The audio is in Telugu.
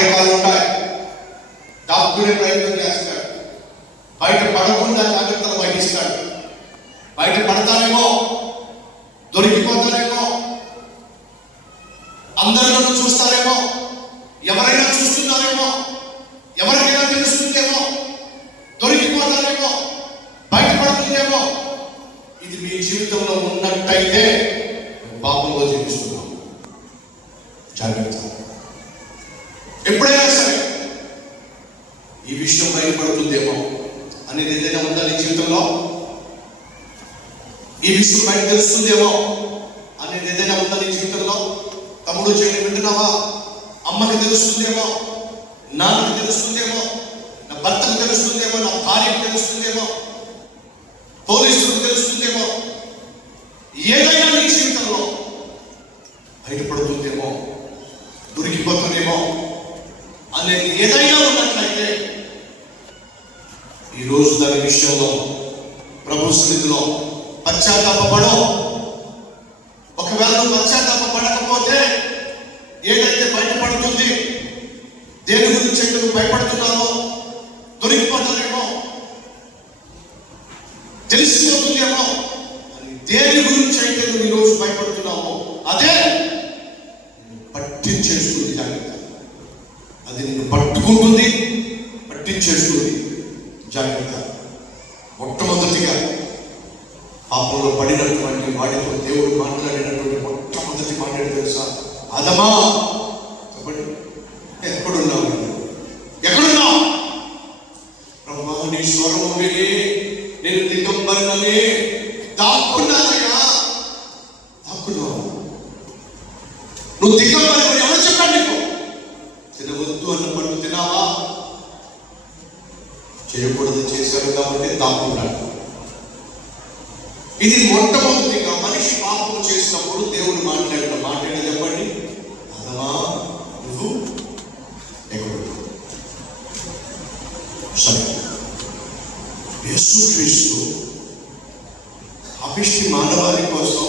దాపరికాలు ఉంటాయి, దాక్కునే ప్రయత్నం చేస్తాడు, బయట పడకుండా జాగ్రత్తలు వహిస్తాడు. బయట పడతానేమో, దొరికిపోతానేమో, అందరూ నన్ను చూస్తారేమో, ఎవరైనా చూస్తున్నారేమో, ఎవరికైనా తెలుస్తుందేమో, దొరికిపోతారేమో, బయటపడుతుందేమో. ఇది మీ జీవితంలో ఉన్నట్టయితే పాపంలో జీవిస్తున్నాం. జాగ్రత్త. ఎప్పుడైనా సరే ఈ విషయం బయటపడుతుందేమో అనేది ఏదైనా ఉందా నీ జీవితంలో? ఈ విషయం బయట తెలుస్తుందేమో అనేది ఏదైనా ఉందా నీ జీవితంలో? తమ్ముడు చేయని వింటున్నావా? అమ్మకి తెలుస్తుందేమో, నాన్నకి తెలుస్తుందేమో, నా భర్తకు తెలుస్తుందేమో, నా భార్యకు తెలుస్తుందేమో, పోలీసులకు తెలుస్తుందేమో. ఏదైనా నీ జీవితంలో బయటపడుతుందేమో, దొరికిపోతుందేమో అనేది ఏదైనా ఉన్నట్లయితే ఈరోజు దాని విషయంలో ప్రభు సన్నిధిలో పశ్చాత్తాపపడు. ఒకవేళ నువ్వు పశ్చాత్తాపపడకపోతే ఏదైతే బయటపడుతుంది, దేని గురించి అయితే నువ్వు భయపడుతున్నావో, దొరికిపోతానేమో, తెలిసిపోతుందేమో అని దేని గురించి అయితే నువ్వు ఈరోజు భయపడుతున్నావో అదే పట్టించేస్తుంది. జాగ్రత్త. అది నిన్ను పట్టుకుంటుంది, పట్టించేస్తుంది. జాగ్రత్త. మొట్టమొదటిగా పాపంలో పడినటువంటి వాడితో దేవుడు మాట్లాడినటువంటి మొట్టమొదటి మాట తెలుసా? అదమా, చెప్పండి, ఎక్కడున్నావు? ఎక్కడున్నావు? బ్రహ్మ నీ స్వరము విని నేను దిగంబరనని దాక్కున్నానయ్యా. దాక్కున్నావు. నువ్వు దిగంబరని ఎవరు చెప్పండి? నీకు తినవద్దు అన్న పండు తినావా? చేయకూడదు చేశాడు కాబట్టి దాక్కున్నాడు. ఇది మొట్టమొదటిగా మనిషి పాపం చేసినప్పుడు దేవుడు మాట్లాడిన మాట ఏంటో చెప్పండి? అదమా నువ్వు ఎక్కడున్నావు? సరే, యేసుక్రీస్తు పాపిష్టి మానవాళి కోసం